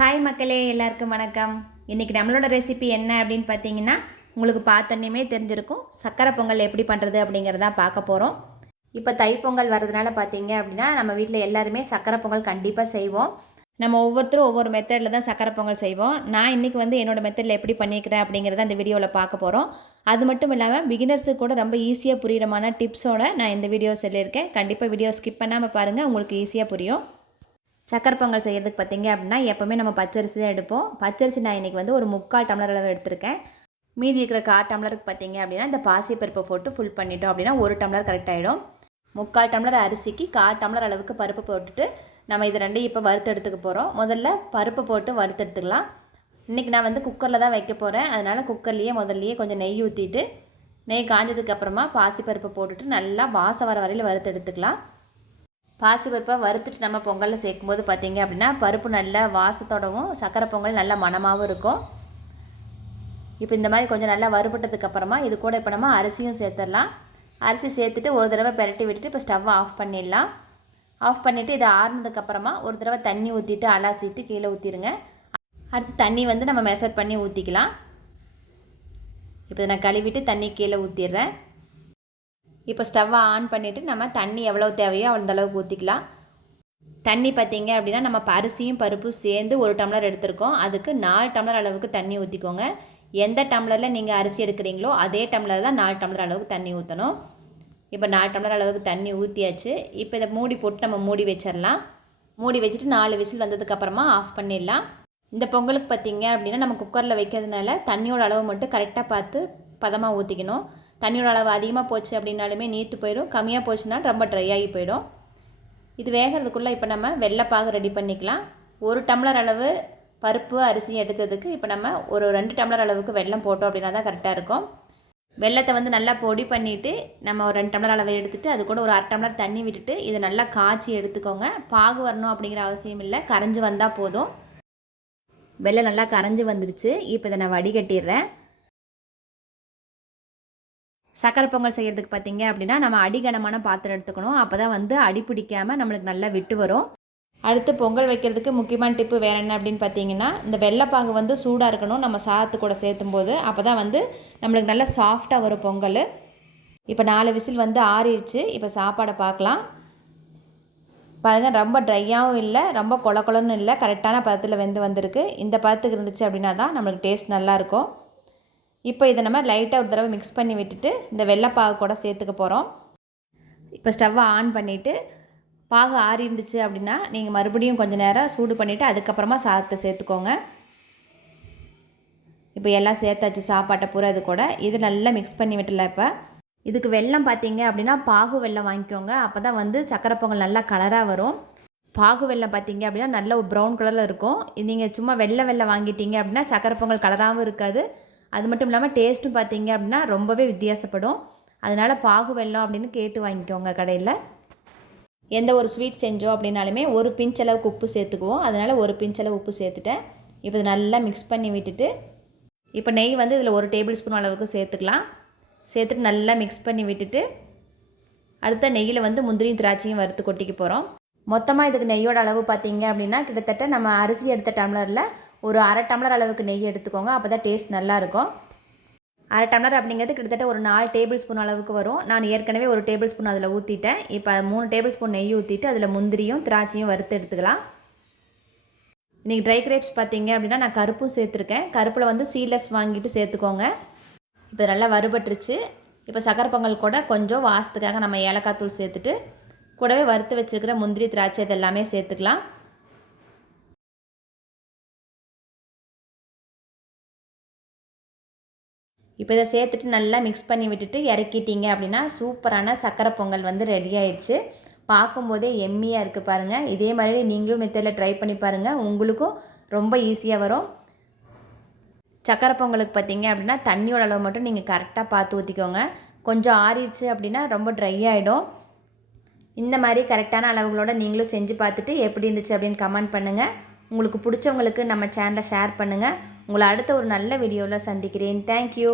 Hi மக்களே எல்லாருக்கும் வணக்கம். இன்றைக்கி நம்மளோட ரெசிபி என்ன அப்படின்னு பார்த்தீங்கன்னா உங்களுக்கு பார்த்தோன்னே தெரிஞ்சிருக்கும். சக்கரை பொங்கல் எப்படி பண்ணுறது அப்படிங்கிறதான் பார்க்க போகிறோம் இப்போ தைப்பொங்கல் வர்றதுனால பார்த்தீங்க அப்படின்னா நம்ம வீட்டில் எல்லாருமே சக்கரை பொங்கல் கண்டிப்பாக செய்வோம். நம்ம ஒவ்வொருத்தரும் ஒவ்வொரு மெத்தடில் தான் சக்கரை பொங்கல் செய்வோம். நான் இன்றைக்கி வந்து என்னோடய மெத்தடில் எப்படி பண்ணியிருக்கிறேன் அப்படிங்கிறத இந்த வீடியோவில் பார்க்க போகிறோம் அது மட்டும் இல்லாமல் பிகினர்ஸுக்கு கூட ரொம்ப ஈஸியாக புரியுறமான டிப்ஸோட நான் இந்த வீடியோ சொல்லியிருக்கேன். கண்டிப்பாக வீடியோ ஸ்கிப் பண்ணாமல் பாருங்கள் உங்களுக்கு ஈஸியாக புரியும். சக்கரை பொங்கல் செய்கிறதுக்கு பார்த்தீங்க அப்படின்னா எப்போவுமே நம்ம பச்சரிசி தான் எடுப்போம். பச்சரிசி நான் இன்றைக்கி வந்து ஒரு முக்கால் டம்ளர் அளவு எடுத்திருக்கேன். மீதி இருக்கிற கால் டம்ளருக்கு பார்த்தீங்க அப்படின்னா இந்த பாசிப்பருப்பை போட்டு ஃபுல் பண்ணிட்டோம் அப்படின்னா ஒரு டம்ளர் கரெக்ட் ஆகிடும் முக்கால் டம்ளர் அரிசிக்கு கால் டம்ளர் அளவுக்கு பருப்பு போட்டுட்டு நம்ம இது ரெண்டையும் இப்போ வறுத்து எடுத்துக்க போகிறோம் முதல்ல பருப்பு போட்டு வறுத்து எடுத்துக்கலாம். இன்றைக்கி நான் வந்து குக்கரில் தான் வைக்க போகிறேன் அதனால் குக்கர்லேயே முதல்லையே கொஞ்சம் நெய் ஊற்றிட்டு நெய் காஞ்சதுக்கப்புறமா பாசிப்பருப்பை போட்டுட்டு நல்லா வாசம் வர வரையில் வறுத்து பாசி பருப்பாக வறுத்துட்டு நம்ம பொங்கலில் சேர்க்கும்போது பார்த்திங்க அப்படின்னா பருப்பு நல்லா வாசத்தோடவும் சக்கரை பொங்கல் நல்ல மணமாகவும் இருக்கும். இப்போ இந்த மாதிரி கொஞ்சம் நல்லா வறுபட்டதுக்கப்புறமா இது கூட இப்போ நம்ம அரிசியும் சேர்த்துடலாம். அரிசி சேர்த்துட்டு ஒரு தடவை பெரட்டி விட்டுட்டு இப்போ ஸ்டவ்வை ஆஃப் பண்ணிடலாம். ஆஃப் பண்ணிவிட்டு இதை ஆறுனதுக்கப்புறமா ஒரு தடவை தண்ணி ஊற்றிட்டு அலாசிட்டு கீழே ஊற்றிடுங்க அடுத்து தண்ணி வந்து நம்ம மெசர் பண்ணி ஊற்றிக்கலாம் இப்போ நான் கழுவிட்டு தண்ணி கீழே ஊற்றிடுறேன் இப்போ ஸ்டவ்வை ஆன் பண்ணிவிட்டு நம்ம தண்ணி எவ்வளோ தேவையோ அந்த அளவுக்கு ஊற்றிக்கலாம் தண்ணி பார்த்திங்க அப்படின்னா நம்ம அரிசியும் பருப்பும் சேர்ந்து ஒரு டம்ளர் எடுத்திருக்கோம். அதுக்கு நாலு டம்ளர் அளவுக்கு தண்ணி ஊற்றிக்கோங்க எந்த டம்ளரில் நீங்கள் அரிசி எடுக்கிறீங்களோ அதே டம்ளர் தான் நாலு டம்ளர் அளவுக்கு தண்ணி ஊற்றணும் இப்போ நாலு டம்ளர் அளவுக்கு தண்ணி ஊற்றியாச்சு இப்போ இதை மூடி போட்டு நம்ம மூடி வச்சிடலாம். மூடி வச்சுட்டு நாலு விசில் வந்ததுக்கப்புறமா ஆஃப் பண்ணிடலாம். இந்த பொங்கலுக்கு பார்த்திங்க அப்படின்னா நம்ம குக்கரில் வைக்கிறதுனால தண்ணியோட அளவு மட்டும் கரெக்டாக பார்த்து பதமாக ஊற்றிக்கணும் தண்ணியோட அளவு அதிகமாக போச்சு அப்படின்னாலுமே நீத்து போயிடும். கம்மியாக போச்சுன்னா ரொம்ப ட்ரை ஆகி போயிடும். இது வேகிறதுக்குள்ளே இப்போ நம்ம வெள்ளைப்பாகு ரெடி பண்ணிக்கலாம். ஒரு டம்ளர் அளவு பருப்பு அரிசி எடுத்ததுக்கு இப்போ நம்ம ஒரு ரெண்டு டம்ளர் அளவுக்கு வெள்ளம் போட்டோம் அப்படின்னா தான் கரெக்டாக இருக்கும். வெள்ளத்தை வந்து நல்லா பொடி பண்ணிவிட்டு நம்ம ஒரு ரெண்டு டம்ளர் அளவை எடுத்துகிட்டு அது கூட ஒரு அரை டம்ளர் தண்ணி விட்டுட்டு இதை நல்லா காய்ச்சி எடுத்துக்கோங்க. பாகு வரணும் அப்படிங்கிற அவசியம் இல்லை. கரைஞ்சி வந்தால் போதும். வெள்ளம் நல்லா கரைஞ்சி வந்துருச்சு. இப்போ இதை நான் வடிகட்டிடுறேன். சக்கரை பொங்கல் செய்கிறதுக்கு பார்த்தீங்க அப்படின்னா நம்ம அடிகனமான பாத்திரம் எடுத்துக்கணும். அப்போ தான் வந்து அடி பிடிக்காமல் நம்மளுக்கு நல்லா விட்டு வரும். அடுத்து பொங்கல் வைக்கிறதுக்கு முக்கியமான டிப்பு வேறு என்ன அப்படின்னு பார்த்தீங்கன்னா இந்த வெள்ளைப்பாகு வந்து சூடாக இருக்கணும். நம்ம சாதத்து கூட சேர்த்தும் போது அப்போ தான் வந்து நம்மளுக்கு நல்லா சாஃப்டாக வரும் பொங்கல். இப்போ நாலு விசில் வந்து ஆறிடுச்சு. இப்போ சாப்பாடை பார்க்கலாம் பாருங்கள் ரொம்ப ட்ரையாகவும் இல்லை ரொம்ப கொல கொலன்னு இல்லை. கரெக்டான பதத்தில் வெந்து வந்திருக்கு. இந்த பதத்துக்கு இருந்துச்சு அப்படின்னா தான் நம்மளுக்கு டேஸ்ட் நல்லாயிருக்கும் இப்போ இதை நம்ம லைட்டாக ஒரு தடவை மிக்ஸ் பண்ணி விட்டுட்டு இந்த வெள்ளைப்பாகு கூட சேர்த்துக்க போகிறோம் இப்போ ஸ்டவ்வை ஆன் பண்ணிவிட்டு பாகு ஆறி இருந்துச்சு அப்படின்னா நீங்கள் மறுபடியும் கொஞ்சம் நேரம் சூடு பண்ணிவிட்டு அதுக்கப்புறமா சாதத்தை சேர்த்துக்கோங்க. இப்போ எல்லாம் சேர்த்தாச்சு சாப்பாட்டை பூரா இது கூட. இது நல்லா மிக்ஸ் பண்ணி விட்டல இப்போ. இதுக்கு வெள்ளம் பார்த்தீங்க அப்படின்னா பாகு வெள்ளம் வாங்கிக்கோங்க. அப்போ தான் வந்து சக்கரை பொங்கல் நல்லா கலராக வரும். பாகு வெள்ளம் பார்த்தீங்க அப்படின்னா நல்ல ஒரு ப்ரௌன் கலரில் இருக்கும். நீங்கள் சும்மா வெள்ளை வெள்ளம் வாங்கிட்டீங்க அப்படின்னா சக்கரை பொங்கல் கலராகவும் இருக்காது. அது மட்டும் இல்லாமல் டேஸ்ட்டும் பார்த்தீங்க அப்படின்னா ரொம்பவே வித்தியாசப்படும். அதனால் பாகு வெல்லம் அப்படின்னு கேட்டு வாங்கிக்கோங்க கடையில். எந்த ஒரு ஸ்வீட் செஞ்சோம் அப்படின்னாலுமே ஒரு பிஞ்ச் அளவுக்கு உப்பு சேர்த்துக்குவோம். அதனால் ஒரு பிஞ்ச் அளவு உப்பு சேர்த்துட்டேன். இப்போ இது நல்லா மிக்ஸ் பண்ணி விட்டுட்டு இப்போ நெய் வந்து இதில் ஒரு டேபிள் ஸ்பூன் அளவுக்கு சேர்த்துக்கலாம். சேர்த்துட்டு நல்லா மிக்ஸ் பண்ணி விட்டுட்டு அடுத்த நெய்யில் வந்து முந்திரியும் திராட்சையும் வறுத்து கொட்டிக்க போகிறோம் மொத்தமாக இதுக்கு நெய்யோட அளவு பார்த்தீங்க அப்படின்னா கிட்டத்தட்ட நம்ம அரிசி எடுத்த டம்ளரில் ஒரு அரை டம்ளர் அளவுக்கு நெய் எடுத்துக்கோங்க அப்போ தான் டேஸ்ட் நல்லாயிருக்கும். அரை டம்ளர் அப்படிங்கிறது கிட்டத்தட்ட ஒரு நாலு டேபிள் ஸ்பூன் அளவுக்கு வரும். நான் ஏற்கனவே ஒரு டேபிள் ஸ்பூன் அதில் ஊற்றிட்டேன் இப்போ மூணு டேபிள் ஸ்பூன் நெய் ஊற்றிட்டு அதில் முந்திரியும் திராட்சையும் வறுத்து எடுத்துக்கலாம். இன்றைக்கி ட்ரை கிரேப்ஸ் பார்த்தீங்க அப்படின்னா நான் கருப்பும் சேர்த்துருக்கேன். கருப்பில் வந்து சீலஸ் வாங்கிட்டு சேர்த்துக்கோங்க. இப்போ நல்லா வறுபட்டுருச்சு. இப்போ சக்கரை பொங்கல் கூட கொஞ்சம் வாசத்துக்காக நம்ம ஏலக்காய் தூள் சேர்த்துட்டு கூடவே வறுத்து வச்சுருக்கிற முந்திரி திராட்சை இதெல்லாமே சேர்த்துக்கலாம். இப்போ இதை சேர்த்துட்டு நல்லா மிக்ஸ் பண்ணி விட்டுட்டு இறக்கிட்டீங்க அப்படின்னா சூப்பரான சக்கரை பொங்கல் வந்து ரெடி ஆயிடுச்சு. பார்க்கும்போதே எம்மியாக இருக்குது பாருங்கள் இதே மாதிரி நீங்களும் மெத்தடில் ட்ரை பண்ணி பாருங்கள் உங்களுக்கும் ரொம்ப ஈஸியாக வரும். சக்கரை பொங்கலுக்கு பார்த்தீங்க அப்படின்னா தண்ணியோட அளவு மட்டும் நீங்கள் கரெக்டாக பார்த்து ஊற்றிக்கோங்க கொஞ்சம் ஆறிடுச்சு அப்படின்னா ரொம்ப ட்ரை ஆகிடும் இந்த மாதிரி கரெக்டான அளவுகளோடு நீங்களும் செஞ்சு பார்த்துட்டு எப்படி இருந்துச்சு அப்படின்னு கமெண்ட் பண்ணுங்கள் உங்களுக்கு பிடிச்சவங்களுக்கு நம்ம சேனலை ஷேர் பண்ணுங்கள் உங்களை அடுத்த ஒரு நல்ல வீடியோவில் சந்திக்கிறேன். தேங்க்யூ